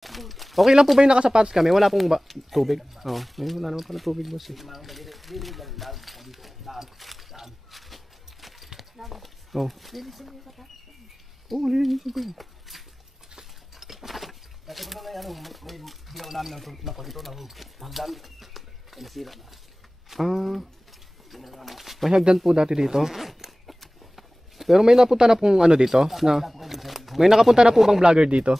Okay lang po ba yung nakasapatos kami? Wala pong tubig? Oo. Wala naman pala tubig, boss eh. Oo. Oo, lilinisin ko yun. Kasi kung may biyaw namin ng pagito ng hagdan, ay nasira na. May hagdan po dati dito. Pero may napunta na pong ano dito? May nakapunta na po bang vlogger dito?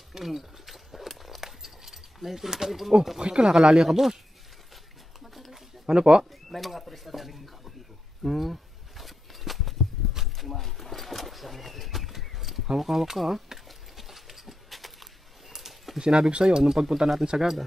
Oh, bakit kalakalali ka, boss? Ano po? May mga turista na rin dito. Hawak-hawak ka, ha? Yung sinabi ko sa'yo, nung pagpunta natin sa Gada.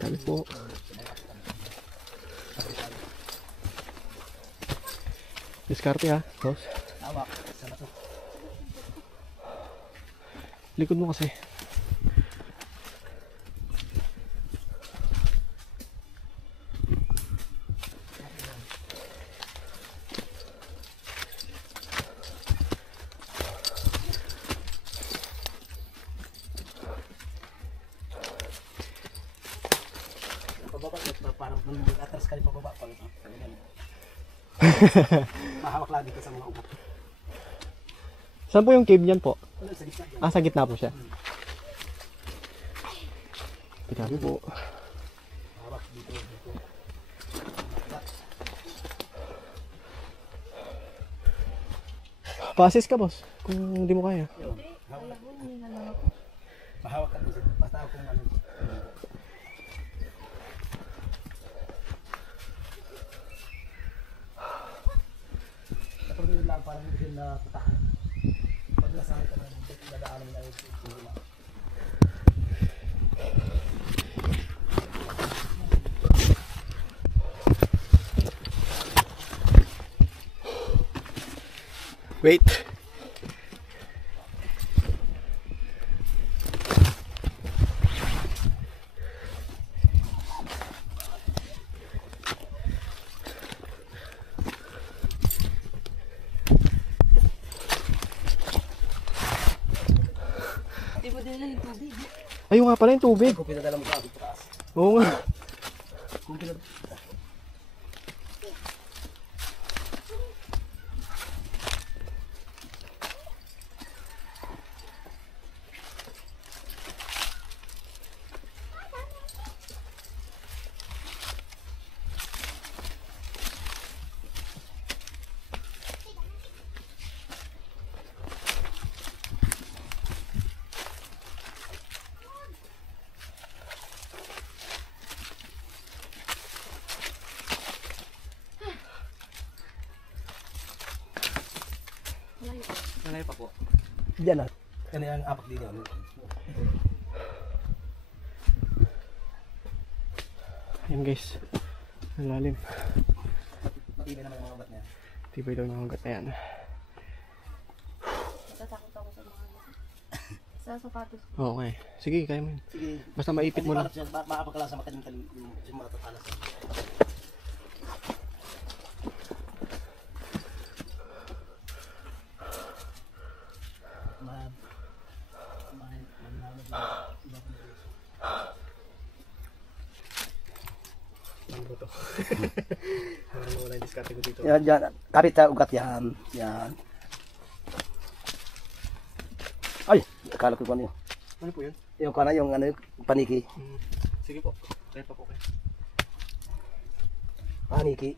Dali po. Diskarte ha, boss. Hawak. Sana to. Likod mo kasi. Parang atras ka rin pababa. Mahawak lagi ka sa mga ugat. Saan po yung cave niyan po? Sa gitna dyan. Sa gitna po siya. Grabe po. Hawak dito. Pa-assist ka, boss. Kung hindi mo kaya. Mahawak ka dito. Basta kung ano. Kapag lang parang hindi na tatahan. Pag nasahan ka na, dadaanan na yung tingin. Wait. Di mo din lang yung tubig. Ayun nga pala yung tubig. Kung pinadala mo sa aking taas. Oo nga. Kung pinadala. Malayo pa po. Diyan na. Yan ang apak dito. Ayan guys. Ang lalim. Matibay naman yung mga ugat niya. Tibay daw ng hanggat na yan. Natatakot ako sa mga sa sapatos. Okay. Sige, kaya mo yun. Sige. Basta maipit mo lang. Makapagkalasa matalim-talim yung mga tatalasa. Ano ba ito? Parang wala yung diskarte ko dito. Yan, yan. Kapit sa ugat yan. Yan. Ay! Akala ko ano yun. Ano po yun? Yung kana yung ano yung paniki. Sige po. Kaya pa po kayo. Paniki.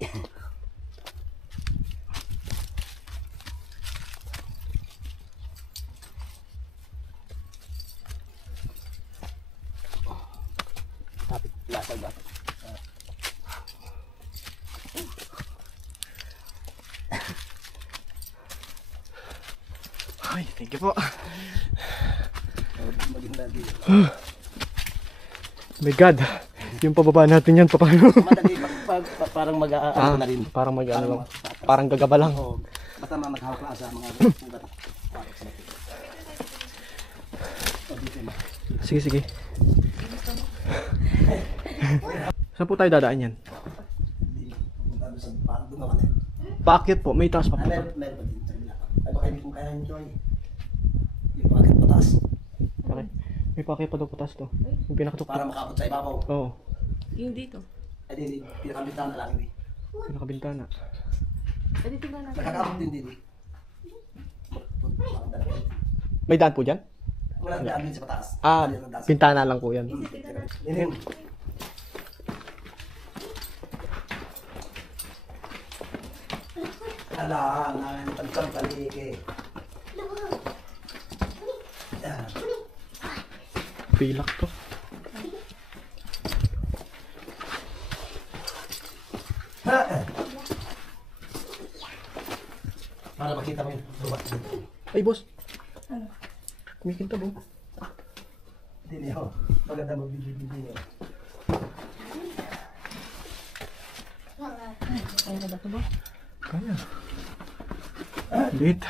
Kapit. Lasa ugat. Ay, thank you po. Maging lagi. My God. Yung pababa natin yan, paano? Madali parang mag-aano na rin. Parang mag ano lang. Parang gagaba lang. Oo. Basta maghawak lang sa mga pugat. Sige, sige. Saan po tayo dadaan yan? Parang gumawa na. Paakyat po, may taas pa po. Meron pa din. Ay baka hindi kung kaya nyo Joy. Yung bakit pataas. Okay. May paakyat pa daw po taas to. Yung pinakatuktok. Para makapot sa ibabaw. Oo, Yung dito. Ay di, pinakabitang na lang hindi. pinakabintana. Pwede tingnan natin. Nakakapot din din. May daan po dyan? Wala daan din sa pataas. Ah, bintana lang po yan. Ninin. Ala, nanganitang palike. Yan. Pilak to. Para makita mo yun. Ay, boss. Kumikinta po. Hindi niyo. Maganda magbibigay niyo. Kaya na ba ito ba? Kaya. Lit.